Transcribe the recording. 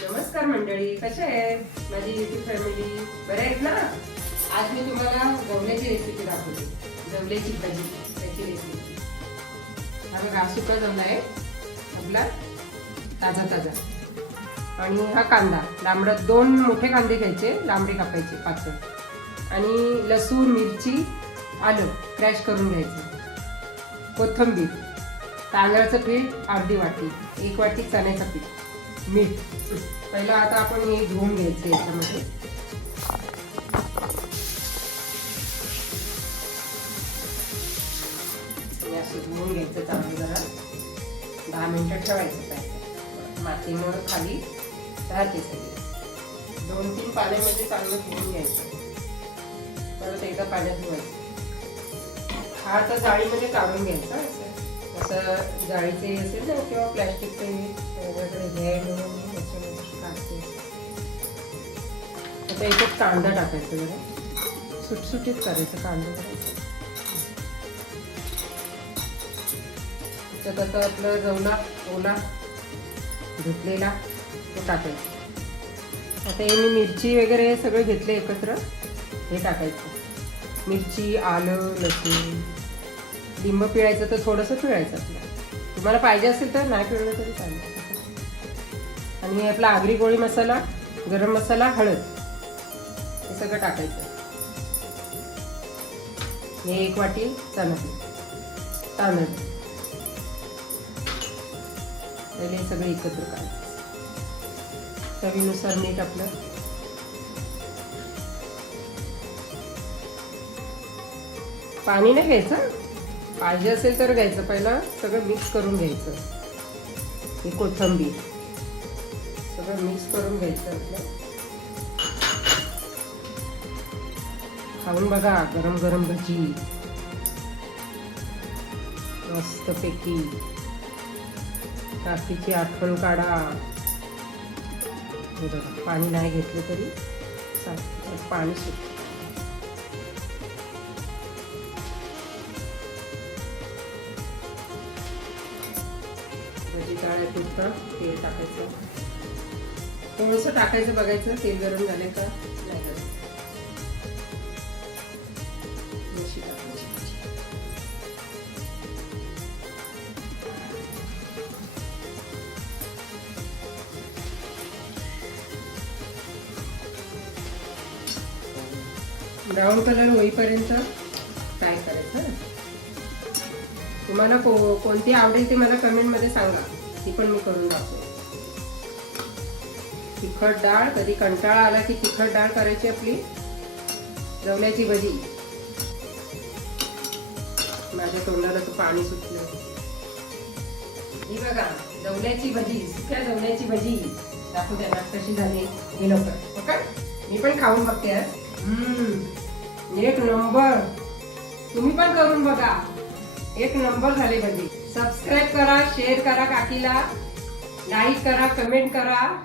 नमस्कार मंडळी कशा आहेत? माझी युट्यूब फॅमिली बरे आहेत ना? आज मी तुम्हाला गवल्याची रेसिपी दाखवते. जवल्याची भाजी त्याची रेसिपी हा बघा हा सुका जवला आहे. आपला ताजा ताजा. आणि हा कांदा. लांबडा दोन मोठे कांदे घ्यायचे लांबडे कापायचे पाच आणि लसूण मिरची आलं क्रॅश करून घ्यायचं. कोथिंबीर. तांदळाचं पीठ अर्धी वाटी. एक वाटी चण्याचं पीठ. मीठ पहिला आता आपण हे धुवून घ्यायचं याच्यामध्ये. असं धुवून घ्यायचं चांगलं जरा. दहा मिनिटं ठेवायचं काय? मातीमुळं खाली राहते सगळी. दोन तीन पाण्यामध्ये चांगलं धुवून घ्यायचं. परत एकदा पाण्यात धुवायचं. हा आता जाळीमध्ये काढून घ्यायचा. असं जाळीचे असेल ना किंवा प्लॅस्टिकचे वगैरे घ्यायला आता याच्यात कांदा टाकायचा जरा. सुटसुटीत करायचं कांदा जरा त्याच्यात आता आपलं जवला ओला धुतलेला तो टाकायचा. आता हे मी मिरची वगैरे हे सगळं घेतले एकत्र हे टाकायचं. मिरची आलं लसूण लिंब पिळायचं तर थोडंसं पिळायचं आपलं तुम्हाला पाहिजे असेल तर नाही पिळलं तरी चालेल. आणि आपला आगरी गोळी मसाला गरम मसाला हळद. हे सगळं टाकायचं. हे एक वाटी चणा तांदळ पहिले हे सगळं एकत्र करायचं चवीनुसार मीठ आपलं. पाणी नाही घ्यायचं. पाहिजे असेल तर घ्यायचं. पहिला सगळं मिक्स करून घ्यायचं. ही कोथंबीर. सगळं मिक्स करून घ्यायचं आपलं. खाऊन बघा गरम गरम भजी. मस्तपैकी. काकीची आठवण काढा. हे बघा पाणी नाही घेतलं तरी चालतं. पाणी सुट भजी तळ्यापुरतं तेल टाकायचं. थोडंसं टाकायचं बघायचं तेल गरम झाले का? ब्राऊन कलर होईपर्यंत फ्राय करायचं तुम्हाला को कोणती आवडेल ते मला कमेंटमध्ये सांगा. ती पण मी करून दाखवेन तिखट डाळ कधी कंटाळा आला की तिखट डाळ करायची आपली? रवल्याची भजी. माझ्या तोंडाला तो पाणी सुटलं. ही बघा जवल्याची भजी सुक्या जवल्याची भजी. दाखवू द्या ना कशी झाली हे लवकर. ओके मी पण खाऊन बघते आज. एक नंबर. तुम्ही पण करून बघा. एक नंबर झाले म्हणजे. सबस्क्राईब करा शेअर करा काकीला. लाईक करा कमेंट करा.